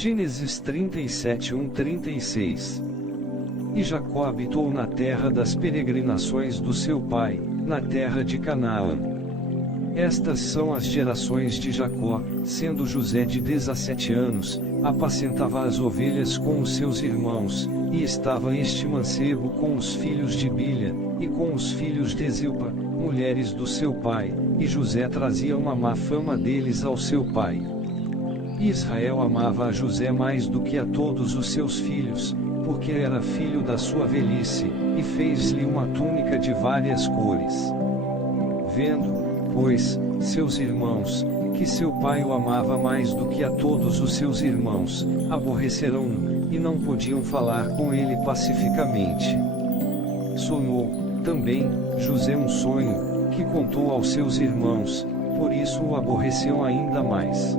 Gênesis 37, 36. E Jacó habitou na terra das peregrinações do seu pai, na terra de Canaã. Estas são as gerações de Jacó, sendo José de 17 anos, apacentava as ovelhas com os seus irmãos, e estava este mancebo com os filhos de Bilha, e com os filhos de Zilpa, mulheres do seu pai, e José trazia uma má fama deles ao seu pai. E Israel amava a José mais do que a todos os seus filhos, porque era filho da sua velhice, e fez-lhe uma túnica de várias cores. Vendo, pois, seus irmãos, que seu pai o amava mais do que a todos os seus irmãos, aborreceram-no, e não podiam falar com ele pacificamente. Sonhou, também, José um sonho, que contou aos seus irmãos, por isso o aborreciam ainda mais.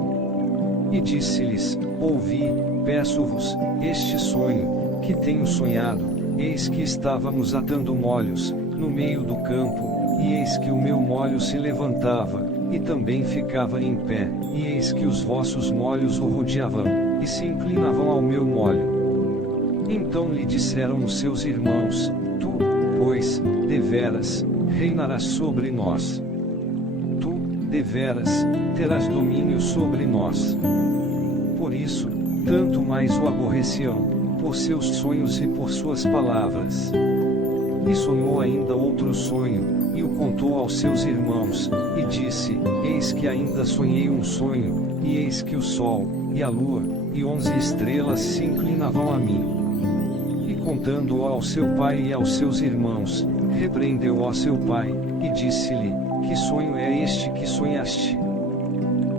E disse-lhes: Ouvi, peço-vos, este sonho, que tenho sonhado. Eis que estávamos atando molhos, no meio do campo, e eis que o meu molho se levantava, e também ficava em pé, e eis que os vossos molhos o rodeavam, e se inclinavam ao meu molho. Então lhe disseram os seus irmãos: Tu, pois, deveras, reinarás sobre nós. Tu, deveras, terás domínio sobre nós. Por isso, tanto mais o aborreciam, por seus sonhos e por suas palavras. E sonhou ainda outro sonho, e o contou aos seus irmãos, e disse: Eis que ainda sonhei um sonho, e eis que o sol, e a lua, e 11 estrelas se inclinavam a mim. E contando-o ao seu pai e aos seus irmãos, repreendeu ao seu pai, e disse-lhe: Que sonho é este que sonhaste?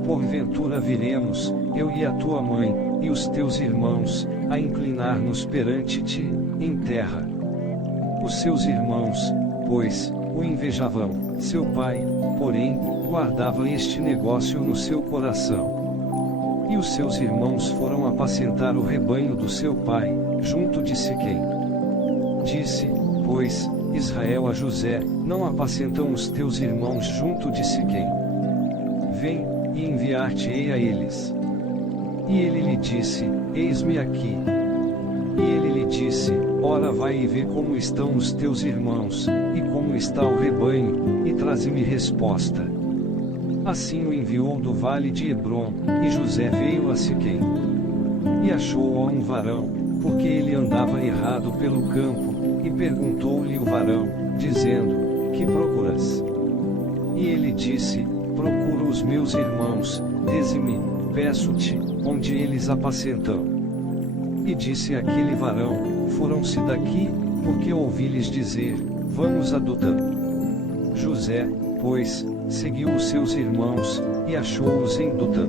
Porventura viremos, eu e a tua mãe, e os teus irmãos, a inclinar-nos perante ti, em terra. Os seus irmãos, pois, o invejavam, seu pai, porém, guardava este negócio no seu coração. E os seus irmãos foram apacentar o rebanho do seu pai, junto de Siquém. Disse, pois, Israel a José: Não apacentam os teus irmãos junto de Siquém? Vem, e enviar-te-ei a eles. E ele lhe disse: Eis-me aqui. E ele lhe disse: Ora, vai e vê como estão os teus irmãos, e como está o rebanho, e traze-me resposta. Assim o enviou do vale de Hebrom, e José veio a Siquém. E achou-o um varão, porque ele andava errado pelo campo, e perguntou-lhe o varão, dizendo: Que procuras? E ele disse: Procuro os meus irmãos, dize-me, peço-te, onde eles apacentam. E disse aquele varão: Foram-se daqui, porque ouvi-lhes dizer: Vamos a Dotã. José, pois, seguiu os seus irmãos, e achou-os em Dotã.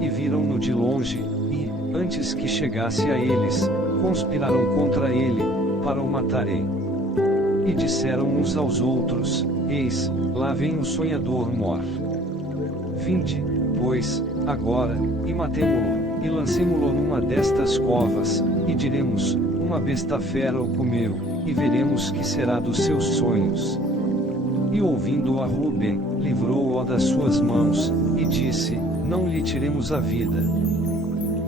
E viram-no de longe, e, antes que chegasse a eles, conspiraram contra ele, para o matarem. E disseram uns aos outros: Eis, lá vem o sonhador mor. Vinde, pois, agora, e matemo-lo, e lancemo-lo numa destas covas, e diremos: Uma besta fera o comeu, e veremos que será dos seus sonhos. E ouvindo a Ruben, livrou-o das suas mãos, e disse: Não lhe tiremos a vida.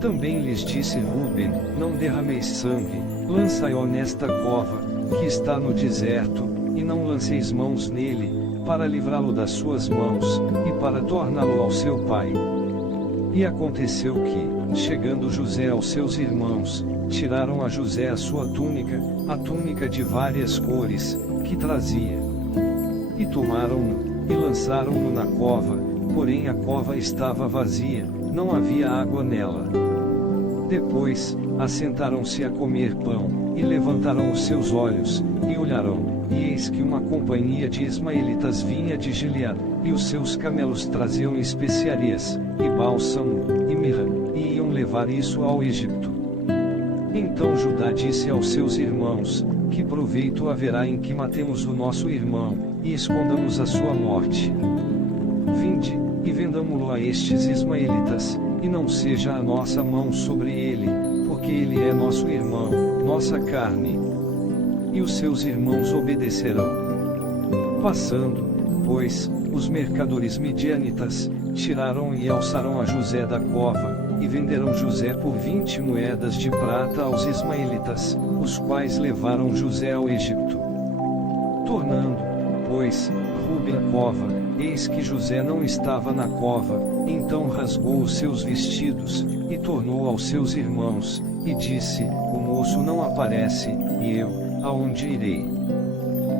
Também lhes disse Ruben: Não derrameis sangue, lançai-o nesta cova, que está no deserto, e não lanceis mãos nele, para livrá-lo das suas mãos, e para torná-lo ao seu pai. E aconteceu que, chegando José aos seus irmãos, tiraram a José a sua túnica, a túnica de várias cores, que trazia. E tomaram-no, e lançaram-no na cova, porém a cova estava vazia, não havia água nela. Depois, assentaram-se a comer pão, e levantaram os seus olhos, e olharam, e eis que uma companhia de ismaelitas vinha de Gileade, e os seus camelos traziam especiarias, e bálsamo, e mirra, e iam levar isso ao Egito. Então Judá disse aos seus irmãos: Que proveito haverá em que matemos o nosso irmão, e escondamos a sua morte? Vinde, e vendamo-lo a estes ismaelitas, e não seja a nossa mão sobre ele, porque ele é nosso irmão, nossa carne. E os seus irmãos obedecerão. Passando, pois, os mercadores midianitas, tiraram e alçaram a José da cova, e venderam José por 20 moedas de prata aos ismaelitas, os quais levaram José ao Egito. Tornando, pois, Rúben à cova, eis que José não estava na cova, então rasgou os seus vestidos, e tornou aos seus irmãos, e disse: O moço não aparece, e eu, aonde irei?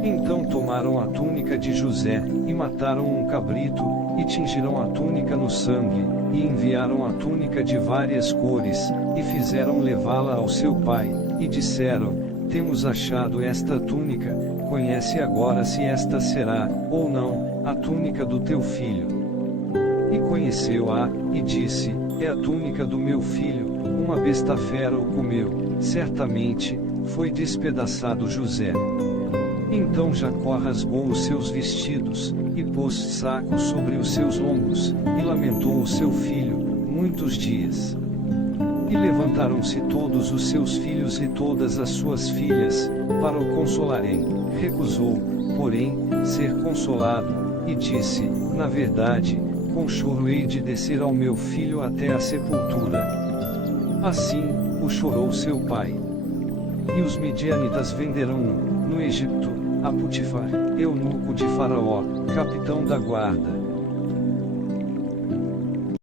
Então tomaram a túnica de José, e mataram um cabrito, e tingiram a túnica no sangue, e enviaram a túnica de várias cores, e fizeram levá-la ao seu pai, e disseram: Temos achado esta túnica, conhece agora se esta será, ou não, a túnica do teu filho. E conheceu-a, e disse: É a túnica do meu filho, uma besta fera o comeu, certamente, foi despedaçado José. Então Jacó rasgou os seus vestidos, e pôs saco sobre os seus ombros, e lamentou o seu filho, muitos dias. E levantaram-se todos os seus filhos e todas as suas filhas, para o consolarem. Recusou, porém, ser consolado, e disse: Na verdade, com choro hei de descer ao meu filho até a sepultura. Assim, o chorou seu pai. E os midianitas venderam-no, no Egito, a Potifar, eunuco de Faraó, capitão da guarda.